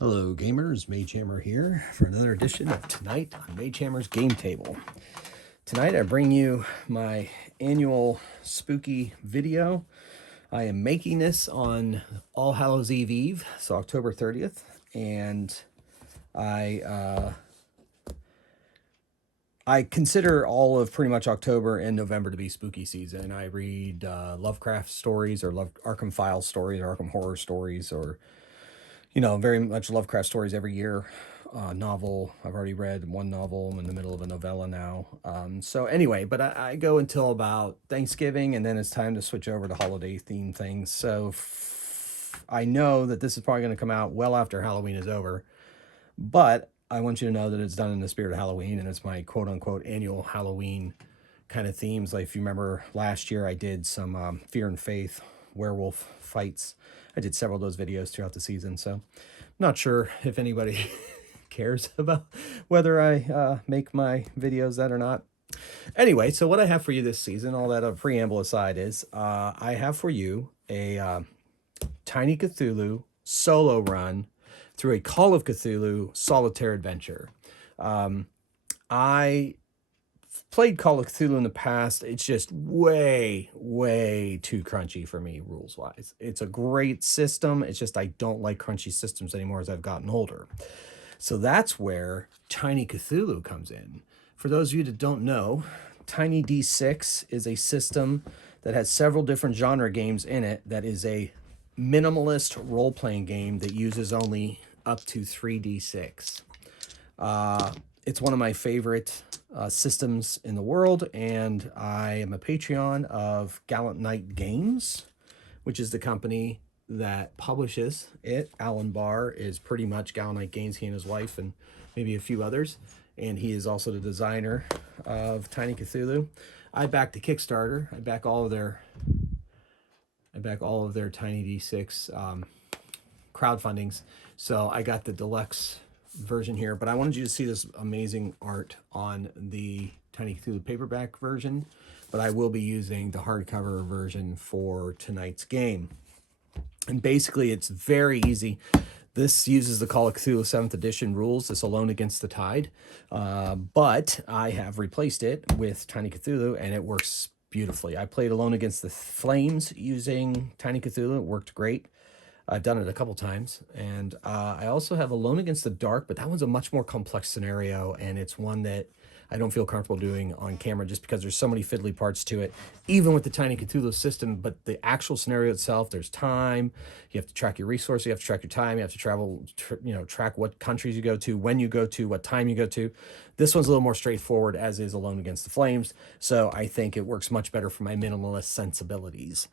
Hello gamers, Mage Hammer here for another edition of Tonight on Mage Hammer's Game Table. Tonight I bring you my annual spooky video. I am making this on All Hallows Eve, so October 30th, and I consider all of pretty much October and November to be spooky season. I read Lovecraft stories or Arkham Files stories or Arkham Horror stories or very much Lovecraft stories every year. Novel, I've already read one novel. I'm in the middle of a novella now. So anyway, but I go until about Thanksgiving, and then it's time to switch over to holiday themed things. So I know that this is probably going to come out well after Halloween is over, but I want you to know that it's done in the spirit of Halloween, and it's my quote-unquote annual Halloween kind of themes. Like if you remember last year, I did some Fear and Faith werewolf fights. I did several of those videos throughout the season, so I'm not sure if anybody cares about whether I make my videos that or not. Anyway, so what I have for you this season, all that preamble aside, is I have for you a Tiny Cthulhu solo run through a Call of Cthulhu solitaire adventure. I played Call of Cthulhu in the past. It's just way too crunchy for me rules wise. It's a great system. It's just I don't like crunchy systems anymore as I've gotten older. So that's where Tiny Cthulhu comes in. For those of you that don't know, Tiny D6 is a system that has several different genre games in it that is a minimalist role-playing game that uses only up to 3d6. It's one of my favorite systems in the world, and I am a Patreon of Gallant Knight Games, which is the company that publishes it. Bahr is pretty much Gallant Knight Games, he and his wife, and maybe a few others, and he is also the designer of Tiny Cthulhu. I back the Kickstarter. I back all of their Tiny D6 crowdfundings. So I got the deluxe version here, but I wanted you to see this amazing art on the Tiny Cthulhu paperback version, but I will be using the hardcover version for tonight's game. And basically it's very easy. This uses the Call of Cthulhu 7th edition rules, this Alone Against the Tide, but I have replaced it with Tiny Cthulhu, and it works beautifully. I played Alone Against the Flames using Tiny Cthulhu. It worked great. I've done it a couple times, and I also have Alone Against the Dark, but that one's a much more complex scenario, and it's one that I don't feel comfortable doing on camera just because there's so many fiddly parts to it, even with the Tiny Cthulhu system. But the actual scenario itself, there's time. You have to track your resources. You have to track your time. You have to travel, track what countries you go to, when you go to, what time you go to. This one's a little more straightforward, as is Alone Against the Flames. So I think it works much better for my minimalist sensibilities.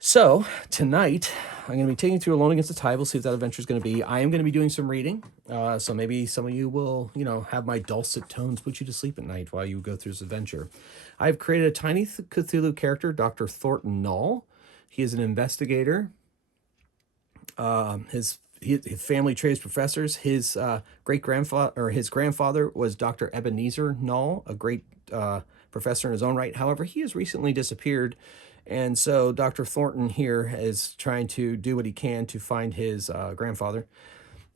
So tonight, I'm going to be taking you through Alone Against the Tide. We'll see what that adventure is going to be. I am going to be doing some reading. So maybe some of you will, have my dulcet tones put you to sleep at night while you go through this adventure. I've created a Tiny Cthulhu character, Dr. Thornton Null. He is an investigator. His family tree is professors. His grandfather was Dr. Ebenezer Null, a great professor in his own right. However, he has recently disappeared. And so Dr. Thornton here is trying to do what he can to find his grandfather.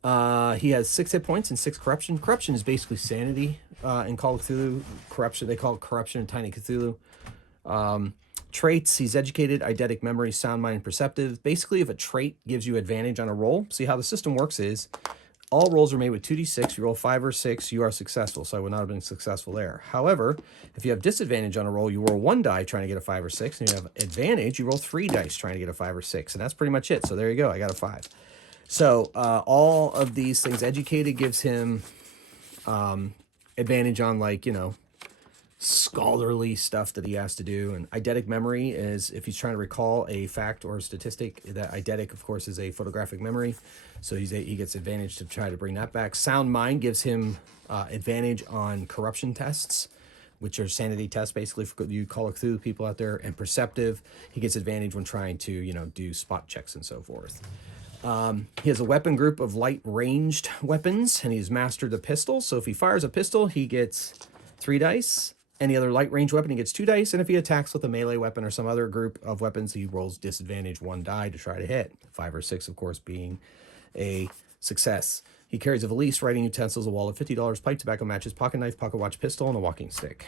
He has 6 hit points and 6 corruption. Corruption is basically sanity in Call of Cthulhu. Corruption, they call it corruption in Tiny Cthulhu. Traits, he's educated, eidetic memory, sound mind, and perceptive. Basically, if a trait gives you advantage on a roll, see how the system works is all rolls are made with 2d6. You roll 5 or 6, you are successful. So I would not have been successful there. However, if you have disadvantage on a roll, you roll 1 die trying to get a 5 or 6. And you have advantage, you roll 3 dice trying to get a 5 or 6. And that's pretty much it. So there you go. I got a 5. So all of these things, educated gives him advantage on scholarly stuff that he has to do. And eidetic memory is if he's trying to recall a fact or a statistic. That eidetic, of course, is a photographic memory. So he gets advantage to try to bring that back. Sound mind gives him advantage on corruption tests, which are sanity tests, basically, for you Call of Cthulhu people out there. And perceptive, he gets advantage when trying to, do spot checks and so forth. He has a weapon group of light ranged weapons, and he's mastered the pistol. So if he fires a pistol, he gets 3 dice. Any other light range weapon, he gets 2 dice. And if he attacks with a melee weapon or some other group of weapons, he rolls disadvantage 1 die to try to hit. 5 or 6, of course, being a Success. He carries a valise, writing utensils, a wallet, $50, pipe, tobacco, matches, pocket knife, pocket watch, pistol, and a walking stick.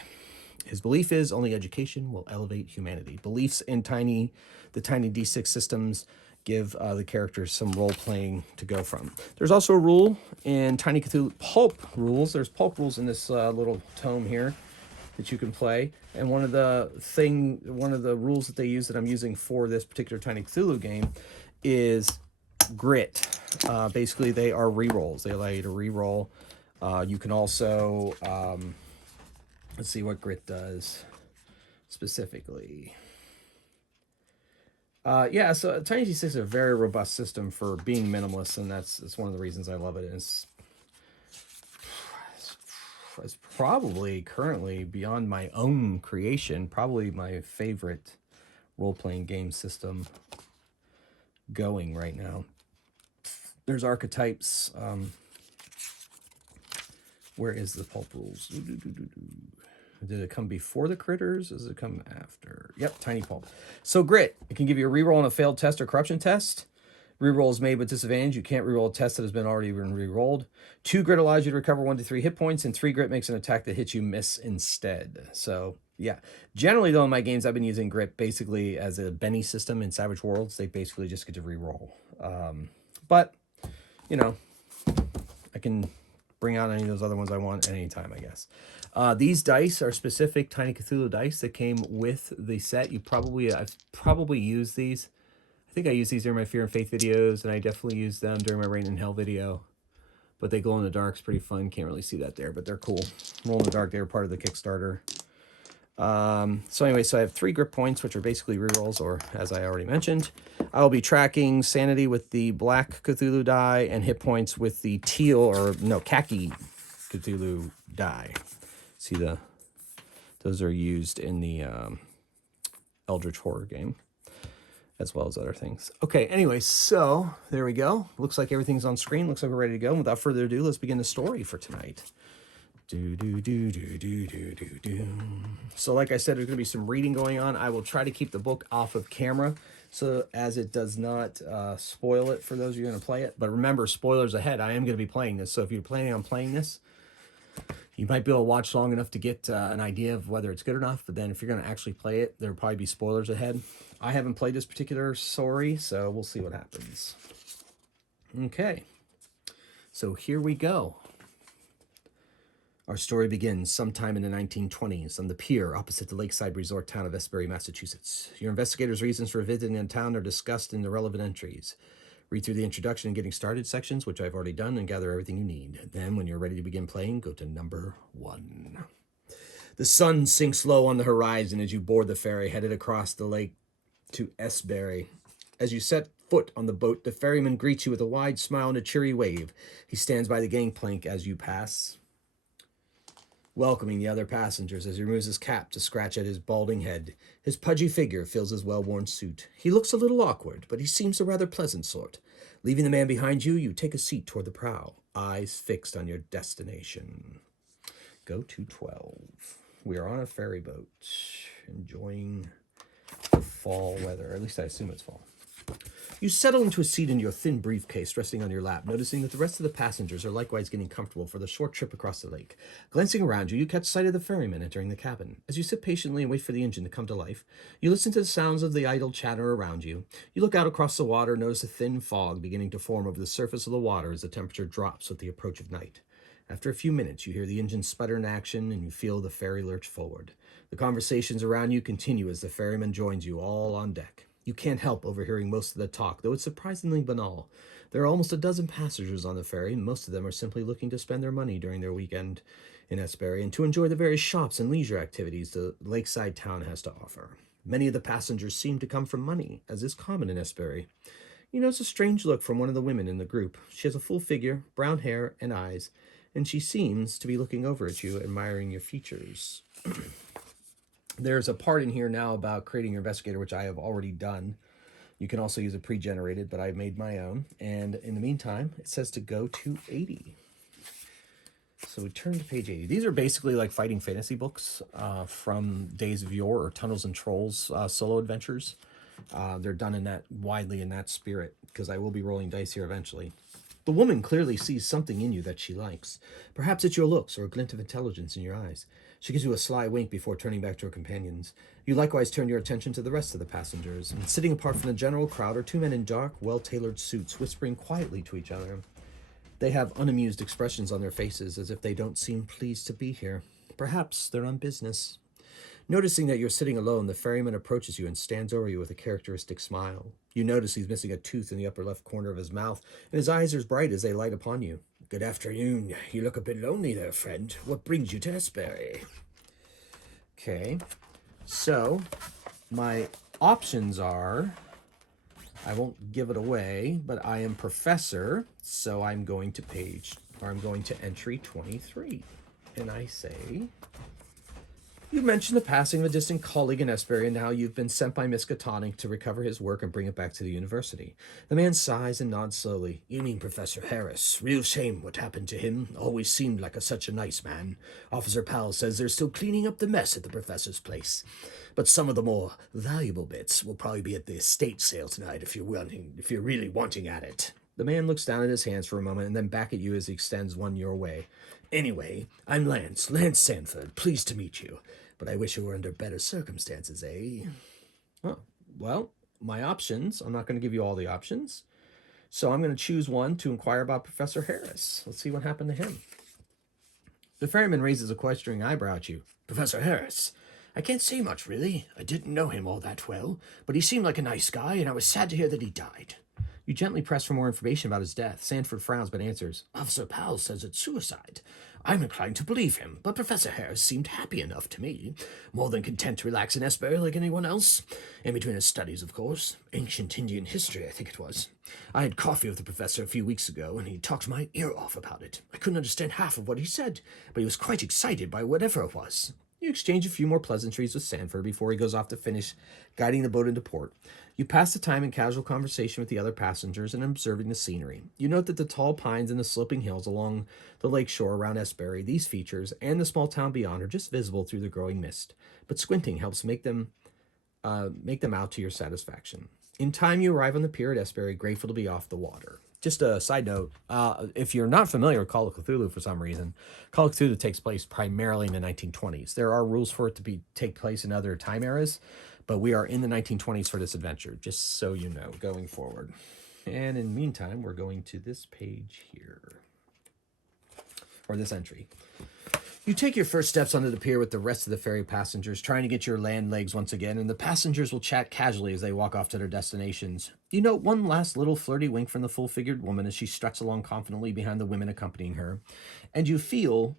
His belief is only education will elevate humanity. Beliefs in the Tiny D6 systems give the characters some role-playing to go from. There's also a rule in Tiny Cthulhu pulp rules. There's pulp rules in this little tome here that you can play. And one of the rules that they use that I'm using for this particular Tiny Cthulhu game is grit. Basically, they are rerolls. They allow you to reroll. You can also, let's see what grit does specifically. Yeah, so Tiny D6 is a very robust system for being minimalist, and that's one of the reasons I love it. It's probably currently, beyond my own creation, probably my favorite role-playing game system going right now. There's archetypes. Where is the pulp rules? Did it come before the critters? Does it come after? Yep, tiny pulp. So grit, it can give you a reroll on a failed test or corruption test. Reroll is made with disadvantage. You can't reroll a test that has been already been rerolled. 2 grit allows you to recover 1 to 3 hit points, and 3 grit makes an attack that hits you miss instead. So yeah, generally though in my games I've been using grit basically as a Benny system in Savage Worlds. They basically just get to reroll. But you know, I can bring out any of those other ones I want at any time, I guess. These dice are specific Tiny Cthulhu dice that came with the set. I've probably used these. I think I used these during my Fear and Faith videos, and I definitely used them during my Rain and Hell video. But they glow in the dark. It's pretty fun. Can't really see that there, but they're cool. Roll in the dark. They were part of the Kickstarter. So anyway, so I have 3 grip points, which are basically rerolls, or as I already mentioned. I will be tracking sanity with the black Cthulhu die and hit points with the khaki Cthulhu die. See, those are used in the Eldritch Horror game, as well as other things. Okay, anyway, so there we go. Looks like everything's on screen. Looks like we're ready to go. And without further ado, let's begin the story for tonight. So like I said, there's going to be some reading going on. I will try to keep the book off of camera so as it does not spoil it for those of you going to play it. But remember, spoilers ahead. I am going to be playing this. So if you're planning on playing this, you might be able to watch long enough to get an idea of whether it's good enough. But then if you're going to actually play it, there'll probably be spoilers ahead. I haven't played this particular story, so we'll see what happens. Okay. So here we go. Our story begins sometime in the 1920s on the pier opposite the lakeside resort town of Esbury, Massachusetts. Your investigators' reasons for visiting the town are discussed in the relevant entries. Read through the introduction and getting started sections, which I've already done, and gather everything you need. Then, when you're ready to begin playing, go to number 1. The sun sinks low on the horizon as you board the ferry headed across the lake to Esbury. As you set foot on the boat, the ferryman greets you with a wide smile and a cheery wave. He stands by the gangplank as you pass, welcoming the other passengers as he removes his cap to scratch at his balding head. His pudgy figure fills his well-worn suit. He looks a little awkward, but he seems a rather pleasant sort. Leaving the man behind you, you take a seat toward the prow, eyes fixed on your destination. Go to 12. We are on a ferry boat, enjoying the fall weather, or at least I assume it's fall. You settle into a seat in your thin briefcase resting on your lap, noticing that the rest of the passengers are likewise getting comfortable for the short trip across the lake. Glancing around you, you catch sight of the ferryman entering the cabin. As you sit patiently and wait for the engine to come to life, you listen to the sounds of the idle chatter around you. You look out across the water, notice a thin fog beginning to form over the surface of the water as the temperature drops with the approach of night. After a few minutes, you hear the engine sputter in action and you feel the ferry lurch forward. The conversations around you continue as the ferryman joins you all on deck. You can't help overhearing most of the talk, though it's surprisingly banal. There are almost a dozen passengers on the ferry, and most of them are simply looking to spend their money during their weekend in Esbury and to enjoy the various shops and leisure activities the lakeside town has to offer. Many of the passengers seem to come from money, as is common in Esbury. You notice a strange look from one of the women in the group. She has a full figure, brown hair, and eyes, and she seems to be looking over at you, admiring your features. There's a part in here now about creating your investigator, which I have already done. You can also use a pre-generated, but I've made my own. And in the meantime, it says to go to 80. So we turn to page 80. These are basically like fighting fantasy books from Days of Yore or Tunnels and Trolls solo adventures. They're done in that widely in that spirit, because I will be rolling dice here eventually. The woman clearly sees something in you that she likes. Perhaps it's your looks or a glint of intelligence in your eyes. She gives you a sly wink before turning back to her companions. You likewise turn your attention to the rest of the passengers, and sitting apart from the general crowd are two men in dark, well-tailored suits, whispering quietly to each other. They have unamused expressions on their faces, as if they don't seem pleased to be here. Perhaps they're on business. Noticing that you're sitting alone, the ferryman approaches you and stands over you with a characteristic smile. You notice he's missing a tooth in the upper left corner of his mouth, and his eyes are as bright as they light upon you. Good afternoon. You look a bit lonely there, friend. What brings you to Hesbury? Okay, so my options are, I won't give it away, but I am professor, so I'm going to entry 23. And I say, you mentioned the passing of a distant colleague in Hesbury, and now you've been sent by Miskatonic to recover his work and bring it back to the university. The man sighs and nods slowly. You mean Professor Harris. Real shame what happened to him. Always seemed like such a nice man. Officer Powell says they're still cleaning up the mess at the professor's place. But some of the more valuable bits will probably be at the estate sale tonight if you're really wanting at it. The man looks down at his hands for a moment and then back at you as he extends one your way. Anyway, I'm Lance Sanford. Pleased to meet you. But I wish it were under better circumstances, eh? Oh, well, my options. I'm not going to give you all the options. So I'm going to choose one to inquire about Professor Harris. Let's see what happened to him. The ferryman raises a questioning eyebrow at you. Professor Harris? I can't say much, really. I didn't know him all that well, but he seemed like a nice guy, and I was sad to hear that he died. You gently press for more information about his death. Sanford frowns but answers, Officer Powell says it's suicide. I'm inclined to believe him, but Professor Harris seemed happy enough to me. More than content to relax in Hesbury like anyone else. In between his studies, of course. Ancient Indian history, I think it was. I had coffee with the professor a few weeks ago, and he talked my ear off about it. I couldn't understand half of what he said, but he was quite excited by whatever it was. You exchange a few more pleasantries with Sanford before he goes off to finish guiding the boat into port. You pass the time in casual conversation with the other passengers and observing the scenery. You note that the tall pines and the sloping hills along the lake shore around Hesbury, these features, and the small town beyond are just visible through the growing mist, but squinting helps make them out to your satisfaction. In time, you arrive on the pier at Hesbury, grateful to be off the water. Just a side note, if you're not familiar with Call of Cthulhu for some reason, Call of Cthulhu takes place primarily in the 1920s. There are rules for it to take place in other time eras, but we are in the 1920s for this adventure, just so you know, going forward. And in the meantime, we're going to this page here, or this entry. You take your first steps onto the pier with the rest of the ferry passengers, trying to get your land legs once again, and the passengers will chat casually as they walk off to their destinations. You note one last little flirty wink from the full-figured woman as she struts along confidently behind the women accompanying her, and you feel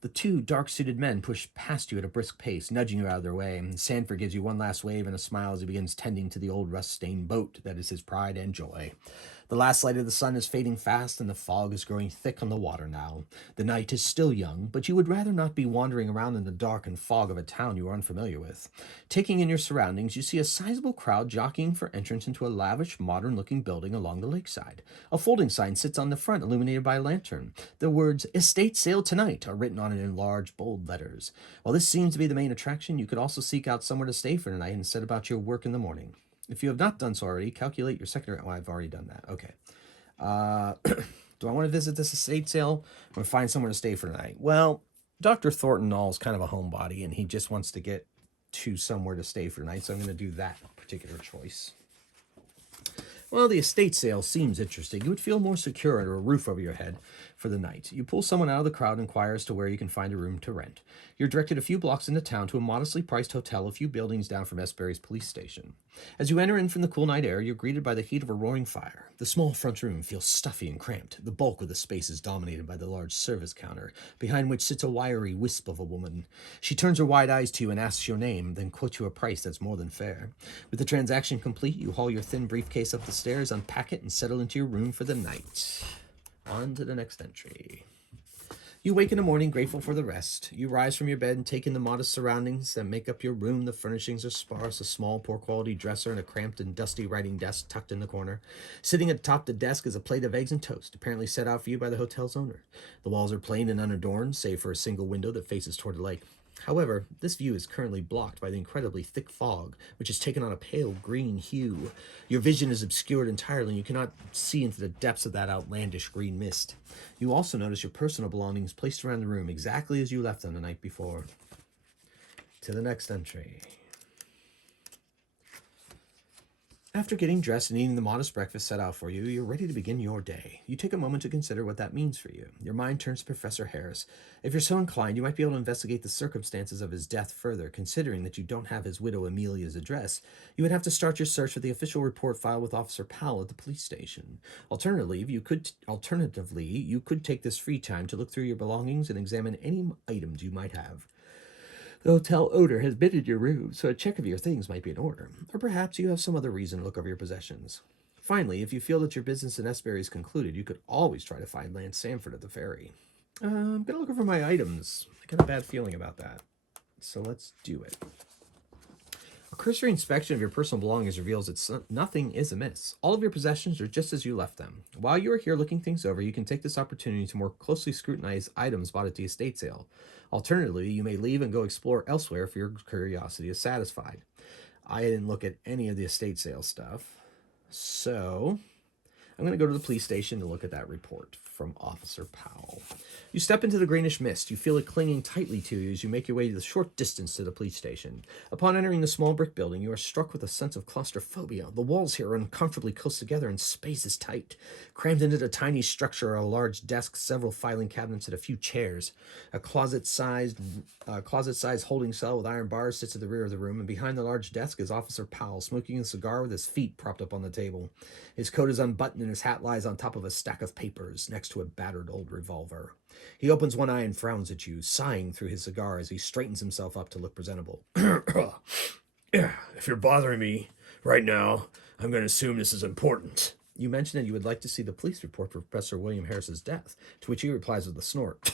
the two dark-suited men push past you at a brisk pace, nudging you out of their way, and Sanford gives you one last wave and a smile as he begins tending to the old rust-stained boat that is his pride and joy. The last light of the sun is fading fast, and the fog is growing thick on the water now. The night is still young, but you would rather not be wandering around in the dark and fog of a town you are unfamiliar with. Taking in your surroundings, you see a sizable crowd jockeying for entrance into a lavish, modern-looking building along the lakeside. A folding sign sits on the front, illuminated by a lantern. The words, Estate Sale Tonight, are written on it in large, bold letters. While this seems to be the main attraction, you could also seek out somewhere to stay for the night and set about your work in the morning. If you have not done so already, calculate your secondary... Oh, I've already done that. Okay. Do I want to visit this estate sale or find somewhere to stay for the night? Well, Dr. Thornton All is kind of a homebody, and he just wants to get to somewhere to stay for the night, so I'm going to do that particular choice. Well, the estate sale seems interesting. You would feel more secure under a roof over your head for the night. You pull someone out of the crowd and inquire as to where you can find a room to rent. You're directed a few blocks into town to a modestly priced hotel a few buildings down from Hesbury's police station. As you enter in from the cool night air, you're greeted by the heat of a roaring fire. The small front room feels stuffy and cramped. The bulk of the space is dominated by the large service counter, behind which sits a wiry wisp of a woman. She turns her wide eyes to you and asks your name, then quotes you a price that's more than fair. With the transaction complete, you haul your thin briefcase up the stairs, unpack it, and settle into your room for the night. On to the next entry. You wake in the morning grateful for the rest. You rise from your bed and take in the modest surroundings that make up your room. The furnishings are sparse, a small, poor-quality dresser and a cramped and dusty writing desk tucked in the corner. Sitting atop the desk is a plate of eggs and toast, apparently set out for you by the hotel's owner. The walls are plain and unadorned, save for a single window that faces toward the lake. However, this view is currently blocked by the incredibly thick fog, which has taken on a pale green hue. Your vision is obscured entirely, and you cannot see into the depths of that outlandish green mist. You also notice your personal belongings placed around the room exactly as you left them the night before. To the next entry. After getting dressed and eating the modest breakfast set out for you, you're ready to begin your day. You take a moment to consider what that means for you. Your mind turns to Professor Harris. If you're so inclined, you might be able to investigate the circumstances of his death further. Considering that you don't have his widow Amelia's address, you would have to start your search with the official report filed with Officer Powell at the police station. Alternatively, you could take this free time to look through your belongings and examine any items you might have. The hotel odor has been in your room, so a check of your things might be in order. Or perhaps you have some other reason to look over your possessions. Finally, if you feel that your business in Esbury is concluded, you could always try to find Lance Sanford at the ferry. I'm going to look over my items. I got a bad feeling about that. So let's do it. A cursory inspection of your personal belongings reveals that nothing is amiss. All of your possessions are just as you left them. While you are here looking things over, you can take this opportunity to more closely scrutinize items bought at the estate sale. Alternatively, you may leave and go explore elsewhere if your curiosity is satisfied. I didn't look at any of the estate sale stuff, so I'm going to go to the police station to look at that report from Officer Powell. You step into the greenish mist. You feel it clinging tightly to you as you make your way the short distance to the police station. Upon entering the small brick building, you are struck with a sense of claustrophobia. The walls here are uncomfortably close together and space is tight. Crammed into the tiny structure are a large desk, several filing cabinets, and a few chairs. A closet-sized holding cell with iron bars sits at the rear of the room, and behind the large desk is Officer Powell, smoking a cigar with his feet propped up on the table. His coat is unbuttoned and his hat lies on top of a stack of papers next to a battered old revolver. He opens one eye and frowns at you, sighing through his cigar as he straightens himself up to look presentable. If you're bothering me right now, I'm going to assume this is important. You mention that you would like to see the police report for Professor William Harris's death, to which he replies with a snort.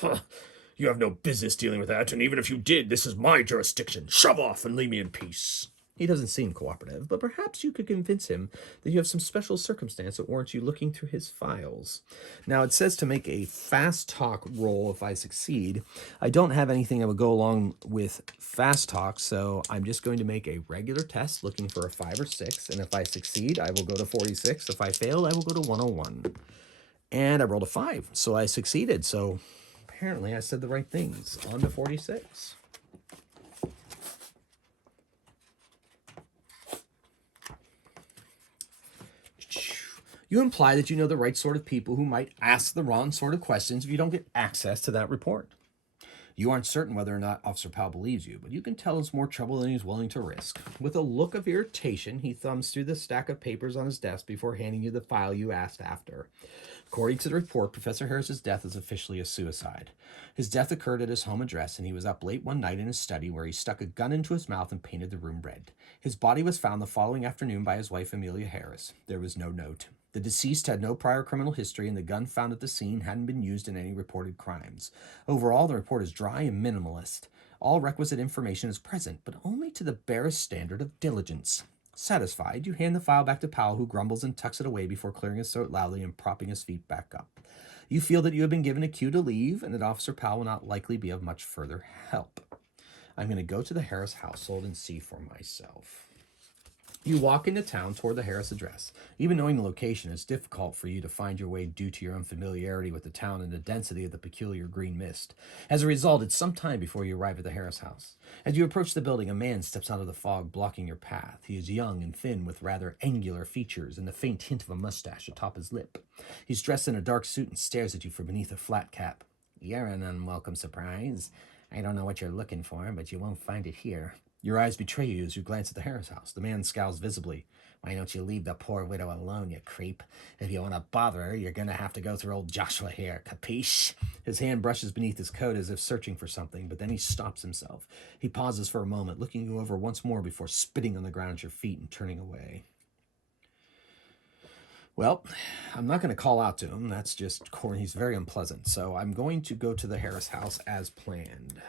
You have no business dealing with that, and even if you did, this is my jurisdiction. Shove off and leave me in peace. He doesn't seem cooperative, but perhaps you could convince him that you have some special circumstance that warrants you looking through his files. Now, it says to make a fast talk roll if I succeed. I don't have anything that would go along with fast talk, so I'm just going to make a regular test looking for a 5 or 6, and if I succeed, I will go to 46. If I fail, I will go to 101. And I rolled a 5, so I succeeded, so apparently I said the right things. On to 46. You imply that you know the right sort of people who might ask the wrong sort of questions if you don't get access to that report. You aren't certain whether or not Officer Powell believes you, but you can tell it's more trouble than he's willing to risk. With a look of irritation, he thumbs through the stack of papers on his desk before handing you the file you asked after. According to the report, Professor Harris's death is officially a suicide. His death occurred at his home address, and he was up late one night in his study where he stuck a gun into his mouth and painted the room red. His body was found the following afternoon by his wife, Amelia Harris. There was no note. The deceased had no prior criminal history, and the gun found at the scene hadn't been used in any reported crimes. Overall, the report is dry and minimalist. All requisite information is present, but only to the barest standard of diligence. Satisfied, you hand the file back to Powell, who grumbles and tucks it away before clearing his throat loudly and propping his feet back up. You feel that you have been given a cue to leave, and that Officer Powell will not likely be of much further help. I'm going to go to the Harris household and see for myself. You walk into town toward the Harris address. Even knowing the location, it's difficult for you to find your way due to your unfamiliarity with the town and the density of the peculiar green mist. As a result, it's some time before you arrive at the Harris house. As you approach the building, a man steps out of the fog, blocking your path. He is young and thin with rather angular features and the faint hint of a mustache atop his lip. He's dressed in a dark suit and stares at you from beneath a flat cap. You're an unwelcome surprise. I don't know what you're looking for, but you won't find it here. Your eyes betray you as you glance at the Harris house. The man scowls visibly. Why don't you leave the poor widow alone, you creep? If you want to bother her, you're going to have to go through old Joshua here, capiche? His hand brushes beneath his coat as if searching for something, but then he stops himself. He pauses for a moment, looking you over once more before spitting on the ground at your feet and turning away. Well, I'm not going to call out to him. That's just corny. He's very unpleasant. So I'm going to go to the Harris house as planned.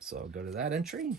So I'll go to that entry.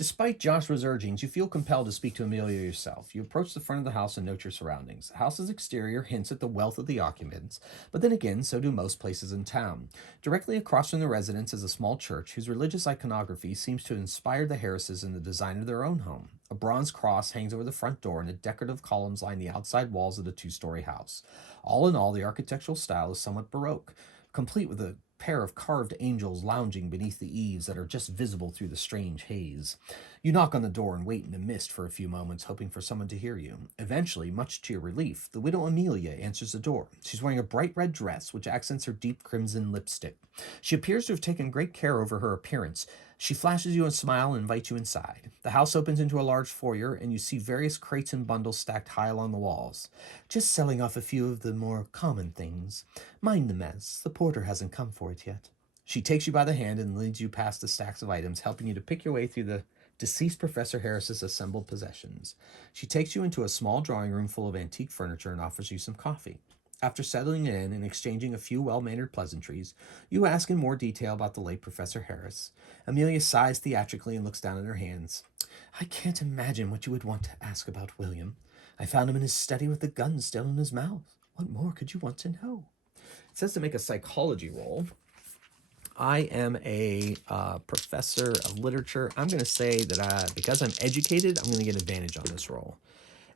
Despite Joshua's urgings, you feel compelled to speak to Amelia yourself. You approach the front of the house and note your surroundings. The house's exterior hints at the wealth of the occupants, but then again, so do most places in town. Directly across from the residence is a small church whose religious iconography seems to have inspired the Harrises in the design of their own home. A bronze cross hangs over the front door, and decorative columns line the outside walls of the two-story house. All in all, the architectural style is somewhat Baroque, complete with a pair of carved angels lounging beneath the eaves that are just visible through the strange haze. You knock on the door and wait in the mist for a few moments, hoping for someone to hear you. Eventually, much to your relief, the widow Amelia answers the door. She's wearing a bright red dress, which accents her deep crimson lipstick. She appears to have taken great care over her appearance. She flashes you a smile and invites you inside. The house opens into a large foyer, and you see various crates and bundles stacked high along the walls. Just selling off a few of the more common things. Mind the mess. The porter hasn't come for it yet. She takes you by the hand and leads you past the stacks of items, helping you to pick your way through the deceased Professor Harris's assembled possessions. She takes you into a small drawing room full of antique furniture and offers you some coffee. After settling in and exchanging a few well-mannered pleasantries, you ask in more detail about the late Professor Harris. Amelia sighs theatrically and looks down at her hands. I can't imagine what you would want to ask about William. I found him in his study with the gun still in his mouth. What more could you want to know? It says to make a psychology roll. I am a professor of literature. I'm going to say that because I'm educated, I'm going to get advantage on this roll.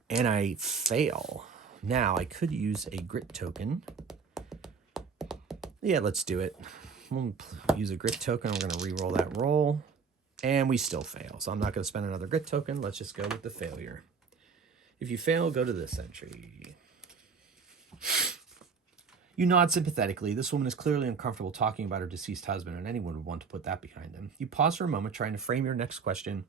And I fail. Now, I could use a grit token. Yeah, let's do it. We'll use a grit token. We're going to re-roll that roll. And we still fail. So I'm not going to spend another grit token. Let's just go with the failure. If you fail, go to this entry. You nod sympathetically. This woman is clearly uncomfortable talking about her deceased husband, and anyone would want to put that behind them. You pause for a moment, trying to frame your next question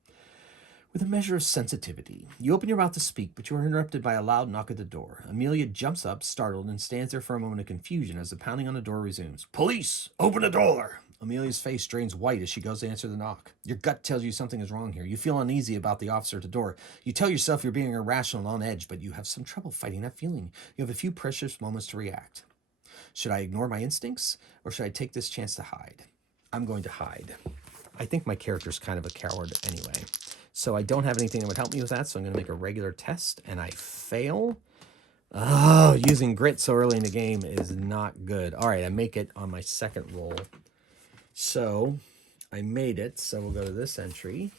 with a measure of sensitivity. You open your mouth to speak, but you are interrupted by a loud knock at the door. Amelia jumps up, startled, and stands there for a moment of confusion as the pounding on the door resumes. Police! Open the door! Amelia's face drains white as she goes to answer the knock. Your gut tells you something is wrong here. You feel uneasy about the officer at the door. You tell yourself you're being irrational and on edge, but you have some trouble fighting that feeling. You have a few precious moments to react. Should I ignore my instincts, or should I take this chance to hide? I'm going to hide. I think my character's kind of a coward anyway. So I don't have anything that would help me with that, so I'm going to make a regular test, and I fail. Oh, using grit so early in the game is not good. All right, I make it on my second roll. So I made it, so we'll go to this entry.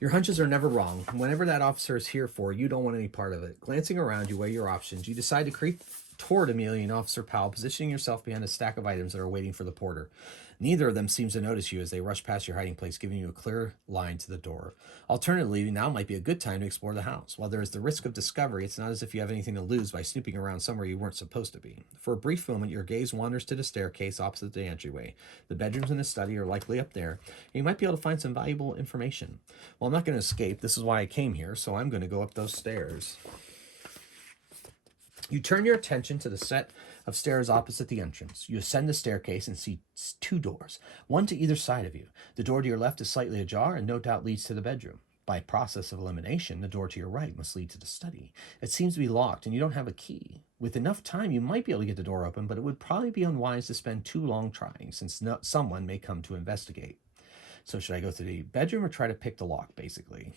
Your hunches are never wrong. Whenever that officer is here for, you don't want any part of it. Glancing around, you weigh your options. You decide to creep toward Amelia and Officer Powell, positioning yourself behind a stack of items that are waiting for the porter. Neither of them seems to notice you as they rush past your hiding place, giving you a clear line to the door. Alternatively, now might be a good time to explore the house. While there is the risk of discovery, it's not as if you have anything to lose by snooping around somewhere you weren't supposed to be. For a brief moment, your gaze wanders to the staircase opposite the entryway. The bedrooms and the study are likely up there, and you might be able to find some valuable information. Well, I'm not going to escape. This is why I came here, so I'm going to go up those stairs. You turn your attention to the set of stairs opposite the entrance. You ascend the staircase and see two doors, one to either side of you. The door to your left is slightly ajar and no doubt leads to the bedroom. By process of elimination, the door to your right must lead to the study. It seems to be locked and you don't have a key. With enough time, you might be able to get the door open, but it would probably be unwise to spend too long trying, since someone may come to investigate. So should I go to the bedroom or try to pick the lock, basically?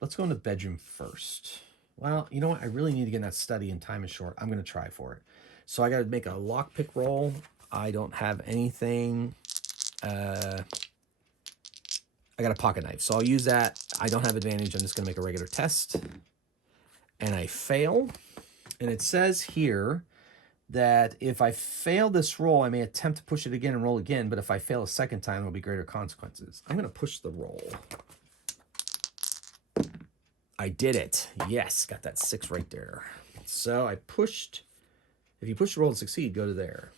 Let's go in the bedroom first. Well, you know what? I really need to get in that study and time is short. I'm going to try for it. So I got to make a lockpick roll. I don't have anything. I got a pocket knife, so I'll use that. I don't have advantage. I'm just going to make a regular test. And I fail. And it says here that if I fail this roll, I may attempt to push it again and roll again. But if I fail a second time, there'll be greater consequences. I'm going to push the roll. I did it. Yes, got that 6 right there. So I pushed. If you push the roll to succeed, go to there.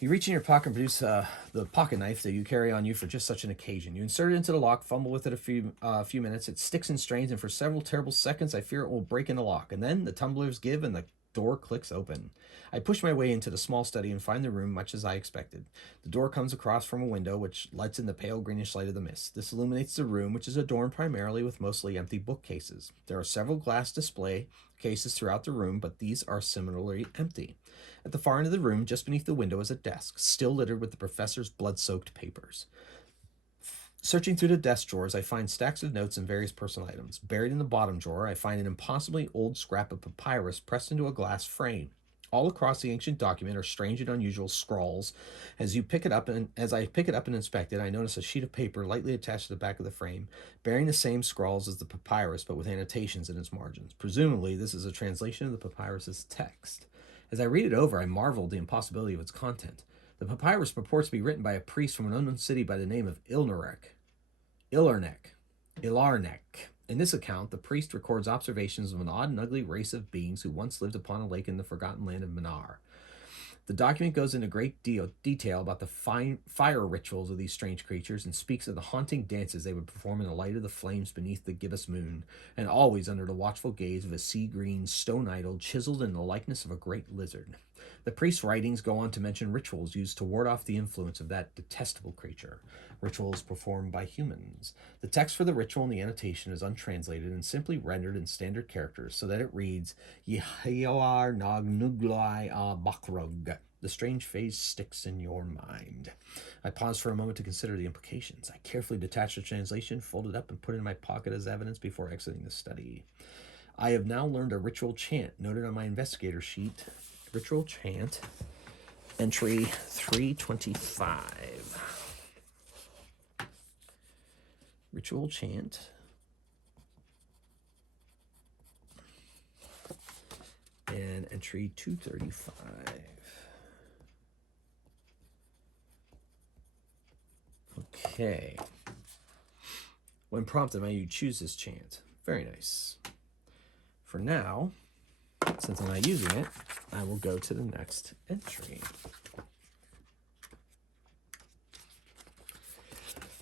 You reach in your pocket and produce the pocket knife that you carry on you for just such an occasion. You insert it into the lock, fumble with it a few minutes. It sticks and strains, and for several terrible seconds, I fear it will break in the lock. And then the tumblers give, and the door clicks open. I push my way into the small study and find the room much as I expected. The door comes across from a window which lets in the pale greenish light of the mist. This illuminates the room, which is adorned primarily with mostly empty bookcases. There are several glass display cases throughout the room, but these are similarly empty. At the far end of the room, just beneath the window, is a desk, still littered with the professor's blood-soaked papers. Searching through the desk drawers, I find stacks of notes and various personal items. Buried in the bottom drawer, I find an impossibly old scrap of papyrus pressed into a glass frame. All across the ancient document are strange and unusual scrawls. As I pick it up and inspect it, I notice a sheet of paper lightly attached to the back of the frame, bearing the same scrawls as the papyrus, but with annotations in its margins. Presumably, this is a translation of the papyrus's text. As I read it over, I marveled at the impossibility of its content. The papyrus purports to be written by a priest from an unknown city by the name of Ilarnek. In this account, the priest records observations of an odd and ugly race of beings who once lived upon a lake in the forgotten land of Manar. The document goes into great detail about the fire rituals of these strange creatures and speaks of the haunting dances they would perform in the light of the flames beneath the gibbous moon, and always under the watchful gaze of a sea-green stone idol chiseled in the likeness of a great lizard. The priest's writings go on to mention rituals used to ward off the influence of that detestable creature, rituals performed by humans. The text for the ritual and the annotation is untranslated and simply rendered in standard characters so that it reads, Yehoar Nog Nuglai a Bakrug. The strange phrase sticks in your mind. I pause for a moment to consider the implications. I carefully detach the translation, fold it up, and put it in my pocket as evidence before exiting the study. I have now learned a ritual chant noted on my investigator sheet. Ritual chant, entry 325. Ritual chant. And entry 235. Okay. When prompted, may you choose this chant. Very nice. For now, since I'm not using it, I will go to the next entry.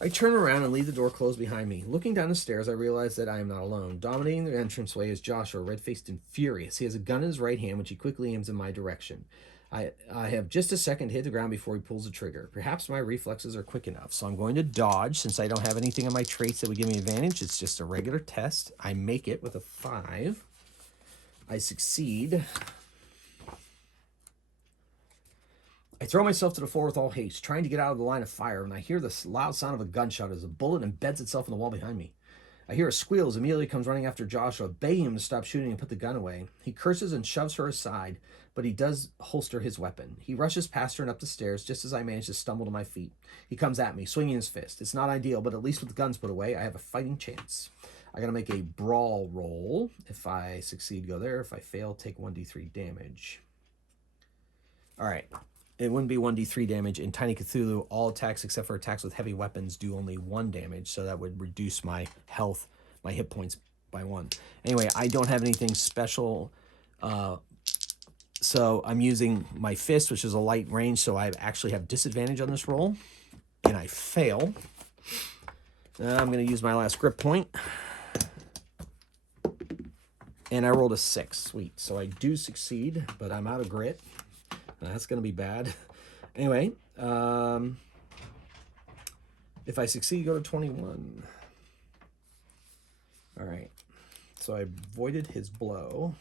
I turn around and leave the door closed behind me. Looking down the stairs, I realize that I am not alone. Dominating the entranceway is Joshua, red-faced and furious. He has a gun in his right hand, which he quickly aims in my direction. I have just a second to hit the ground before he pulls the trigger. Perhaps my reflexes are quick enough, so I'm going to dodge since I don't have anything in my traits that would give me advantage. It's just a regular test. I make it with a 5. I succeed. I throw myself to the floor with all haste, trying to get out of the line of fire, and I hear the loud sound of a gunshot as a bullet embeds itself in the wall behind me. I hear a squeal as Amelia comes running after Joshua, begging him to stop shooting and put the gun away. He curses and shoves her aside, but he does holster his weapon. He rushes past her and up the stairs just as I manage to stumble to my feet. He comes at me, swinging his fist. It's not ideal, but at least with the guns put away, I have a fighting chance. I gotta make a brawl roll. If I succeed, go there. If I fail, take 1d3 damage. All right. It wouldn't be 1d3 damage. In Tiny Cthulhu, all attacks except for attacks with heavy weapons do only 1 damage, so that would reduce my health, my hit points by 1. Anyway, I don't have anything special, so I'm using my fist, which is a light range, so I actually have disadvantage on this roll, and I fail. I'm going to use my last grip point, and I rolled a 6. Sweet. So I do succeed, but I'm out of grit. That's going to be bad. Anyway, if I succeed, go to 21. All right. So I avoided his blow.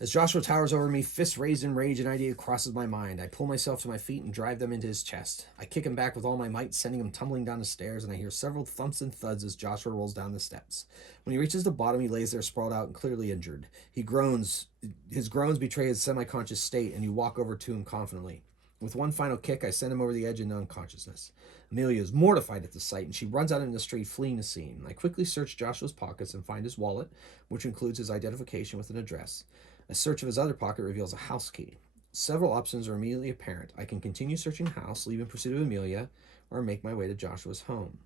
As Joshua towers over me, fists raised in rage, an idea crosses my mind. I pull myself to my feet and drive them into his chest. I kick him back with all my might, sending him tumbling down the stairs, and I hear several thumps and thuds as Joshua rolls down the steps. When he reaches the bottom, he lays there sprawled out and clearly injured. He groans. His groans betray his semi-conscious state, and you walk over to him confidently. With one final kick, I send him over the edge into unconsciousness. Amelia is mortified at the sight, and she runs out into the street, fleeing the scene. I quickly search Joshua's pockets and find his wallet, which includes his identification with an address. A search of his other pocket reveals a house key. Several options are immediately apparent. I can continue searching the house, leave in pursuit of Amelia, or make my way to Joshua's home.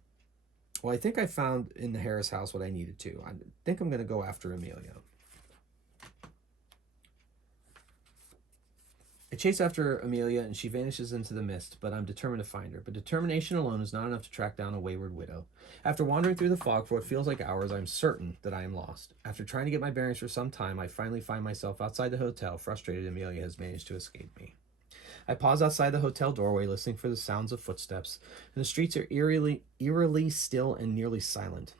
Well, I think I found in the Harris house what I needed to. I think I'm going to go after Amelia. I chase after Amelia, and she vanishes into the mist, but I'm determined to find her. But determination alone is not enough to track down a wayward widow. After wandering through the fog for what feels like hours, I'm certain that I am lost. After trying to get my bearings for some time, I finally find myself outside the hotel, frustrated Amelia has managed to escape me. I pause outside the hotel doorway, listening for the sounds of footsteps, and the streets are eerily still and nearly silent.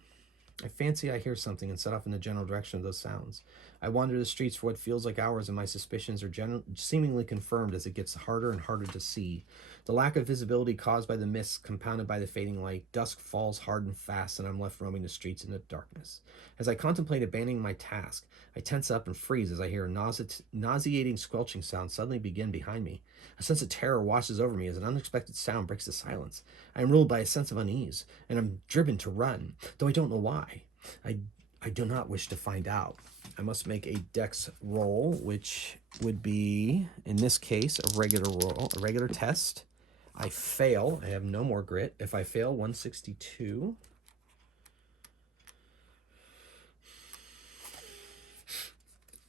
I fancy I hear something and set off in the general direction of those sounds. I wander the streets for what feels like hours, and my suspicions are seemingly confirmed as it gets harder and harder to see. The lack of visibility caused by the mist, compounded by the fading light, dusk falls hard and fast, and I'm left roaming the streets in the darkness. As I contemplate abandoning my task, I tense up and freeze as I hear a nauseating squelching sound suddenly begin behind me. A sense of terror washes over me as an unexpected sound breaks the silence. I am ruled by a sense of unease, and I'm driven to run, though I don't know why. I do not wish to find out. I must make a dex roll, which would be, in this case, a regular test. I fail. I have no more grit. If I fail, 162.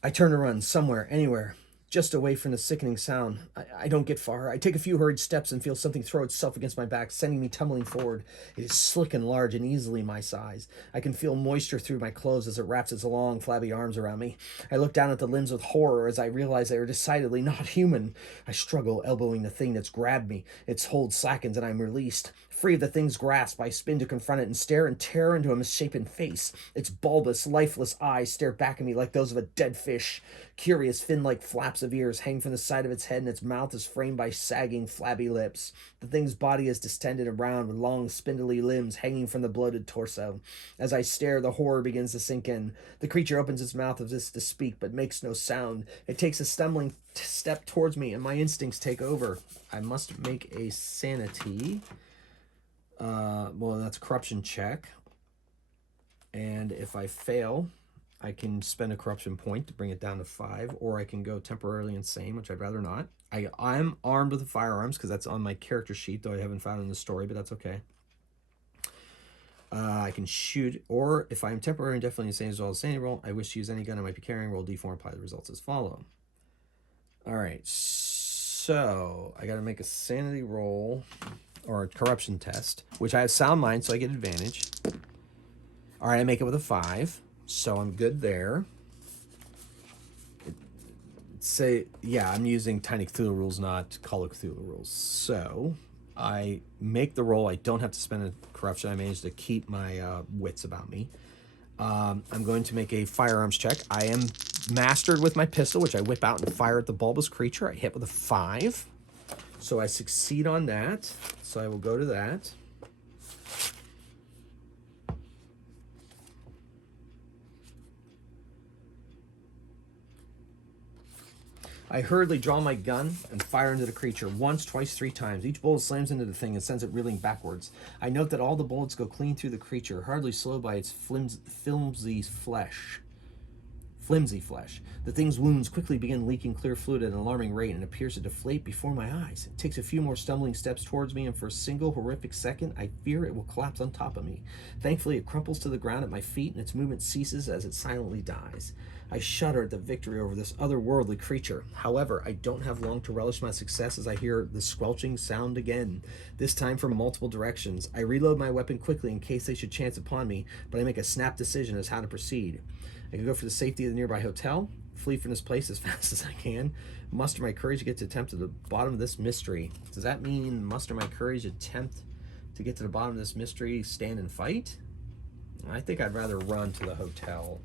I turn to run somewhere, anywhere, just away from the sickening sound. I don't get far. I take a few hurried steps and feel something throw itself against my back, sending me tumbling forward. It is slick and large and easily my size. I can feel moisture through my clothes as it wraps its long, flabby arms around me. I look down at the limbs with horror as I realize they are decidedly not human. I struggle, elbowing the thing that's grabbed me. Its hold slackens and I'm released. Free of the thing's grasp, I spin to confront it and stare in terror into a misshapen face. Its bulbous, lifeless eyes stare back at me like those of a dead fish. Curious, fin-like flaps of ears hang from the side of its head, and its mouth is framed by sagging, flabby lips. The thing's body is distended and round, with long, spindly limbs hanging from the bloated torso. As I stare, the horror begins to sink in. The creature opens its mouth as if to speak, but makes no sound. It takes a stumbling step towards me, and my instincts take over. I must make a sanity. Well, that's a corruption check. And if I fail, I can spend a corruption point to bring it down to 5, or I can go temporarily insane, which I'd rather not. I'm armed with the firearms because that's on my character sheet, though I haven't found it in the story, but that's okay. I can shoot, or if I'm temporarily and definitely insane as well as sanity roll, I wish to use any gun I might be carrying, roll d4 and apply the results as follow. All right, so I got to make a sanity roll or a corruption test, which I have sound mind, so I get advantage. All right, I make it with a 5. So I'm good there. I'm using Tiny Cthulhu rules, not Call of Cthulhu rules. So I make the roll. I don't have to spend a corruption. I managed to keep my wits about me. I'm going to make a firearms check. I am mastered with my pistol, which I whip out and fire at the bulbous creature. I hit with a 5. So I succeed on that. So I will go to that. I hurriedly draw my gun and fire into the creature once, twice, 3 times. Each bullet slams into the thing and sends it reeling backwards. I note that all the bullets go clean through the creature, hardly slowed by its flimsy flesh. The thing's wounds quickly begin leaking clear fluid at an alarming rate and appears to deflate before my eyes. It takes a few more stumbling steps towards me, and for a single horrific second, I fear it will collapse on top of me. Thankfully, it crumples to the ground at my feet, and its movement ceases as it silently dies. I shudder at the victory over this otherworldly creature. However, I don't have long to relish my success as I hear the squelching sound again, this time from multiple directions. I reload my weapon quickly in case they should chance upon me, but I make a snap decision as how to proceed. I can go for the safety of the nearby hotel, flee from this place as fast as I can, muster my courage to get to attempt to the bottom of this mystery. Does that mean muster my courage, attempt to get to the bottom of this mystery, stand and fight? I think I'd rather run to the hotel.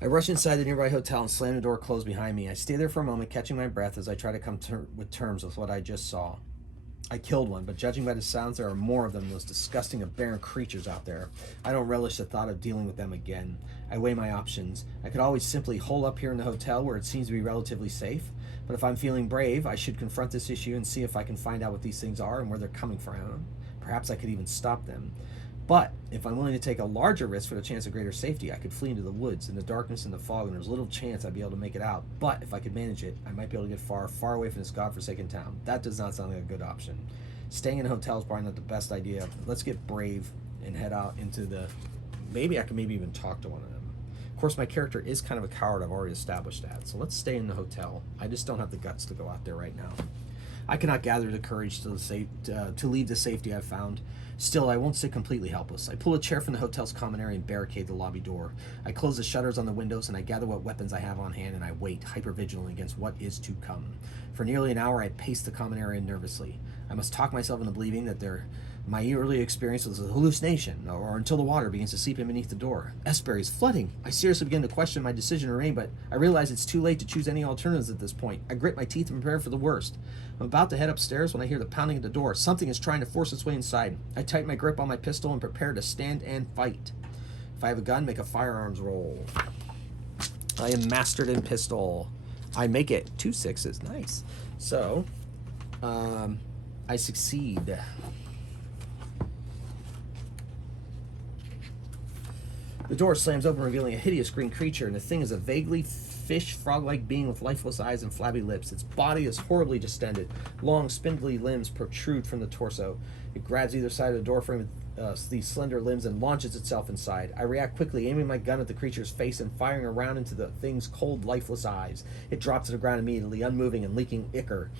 I rush inside the nearby hotel and slam the door closed behind me. I stay there for a moment, catching my breath as I try to come with terms with what I just saw. I killed one, but judging by the sounds, there are more of them, those disgusting, aberrant creatures out there. I don't relish the thought of dealing with them again. I weigh my options. I could always simply hole up here in the hotel where it seems to be relatively safe, but if I'm feeling brave, I should confront this issue and see if I can find out what these things are and where they're coming from. Perhaps I could even stop them. But if I'm willing to take a larger risk for the chance of greater safety, I could flee into the woods, in the darkness and the fog, and there's little chance I'd be able to make it out. But if I could manage it, I might be able to get far, far away from this godforsaken town. That does not sound like a good option. Staying in a hotel is probably not the best idea. Let's get brave and head out into the... Maybe I can even talk to one of them. Of course, my character is kind of a coward. I've already established that. So let's stay in the hotel. I just don't have the guts to go out there right now. I cannot gather the courage to leave the safety I've found. Still, I won't sit completely helpless. I pull a chair from the hotel's common area and barricade the lobby door. I close the shutters on the windows and I gather what weapons I have on hand and I wait, hypervigilant against what is to come. For nearly an hour, I pace the common area nervously. I must talk myself into believing that my early experience was a hallucination, or until the water begins to seep in beneath the door. Esbury is flooding. I seriously begin to question my decision to remain, but I realize it's too late to choose any alternatives at this point. I grit my teeth and prepare for the worst. I'm about to head upstairs when I hear the pounding at the door. Something is trying to force its way inside. I tighten my grip on my pistol and prepare to stand and fight. If I have a gun, make a firearms roll. I am mastered in pistol. I make it 2 6s. Nice. So, I succeed. The door slams open, revealing a hideous green creature, and the thing is a vaguely fish, frog-like being with lifeless eyes and flabby lips. Its body is horribly distended. Long, spindly limbs protrude from the torso. It grabs either side of the doorframe with these slender limbs and launches itself inside. I react quickly, aiming my gun at the creature's face and firing around into the thing's cold, lifeless eyes. It drops to the ground immediately, unmoving and leaking ichor.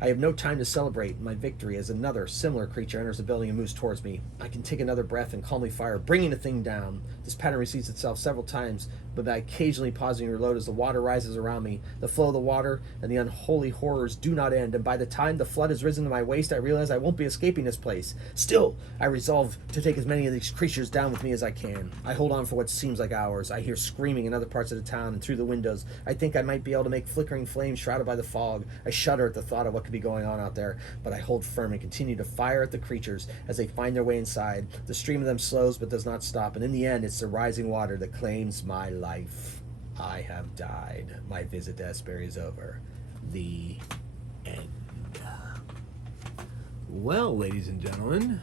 I have no time to celebrate my victory as another similar creature enters the building and moves towards me. I can take another breath and calmly fire, bringing the thing down. This pattern repeats itself several times, but by occasionally pausing to reload as the water rises around me. The flow of the water and the unholy horrors do not end, and by the time the flood has risen to my waist, I realize I won't be escaping this place. Still, I resolve to take as many of these creatures down with me as I can. I hold on for what seems like hours. I hear screaming in other parts of the town and through the windows. I think I might be able to make flickering flames shrouded by the fog. I shudder at the thought of what could be going on out there, but I hold firm and continue to fire at the creatures as they find their way inside. The stream of them slows but does not stop, and in the end, it's the rising water that claims my life. I have died. My visit to Esbury is over. The end. Well, ladies and gentlemen,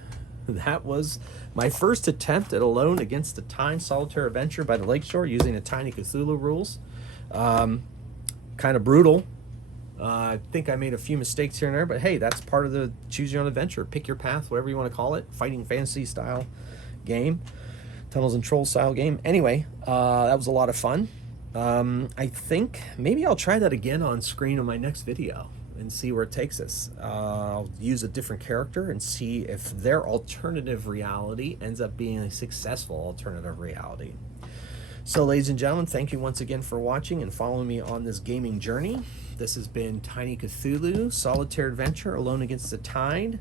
that was my first attempt at Alone Against the Time Solitaire Adventure by the Lakeshore using the Tiny Cthulhu rules. Kind of brutal. I think I made a few mistakes here and there, but hey, that's part of the choose your own adventure. Pick your path, whatever you want to call it. Fighting fantasy style game. Tunnels and Trolls style game. Anyway, that was a lot of fun. I think maybe I'll try that again on screen on my next video and see where it takes us. I'll use a different character and see if their alternative reality ends up being a successful alternative reality. So, ladies and gentlemen, thank you once again for watching and following me on this gaming journey. This has been Tiny Cthulhu, Solitaire Adventure, Alone Against the Tide.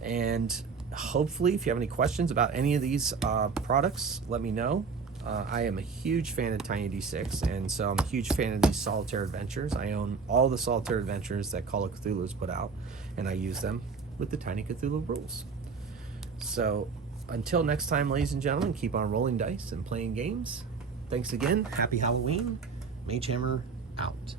And hopefully, if you have any questions about any of these products, let me know. I am a huge fan of Tiny D6, and so I'm a huge fan of these Solitaire Adventures. I own all the Solitaire Adventures that Call of Cthulhu has put out, and I use them with the Tiny Cthulhu rules. So, until next time, ladies and gentlemen, keep on rolling dice and playing games. Thanks again. Happy Halloween. Mage Hammer out.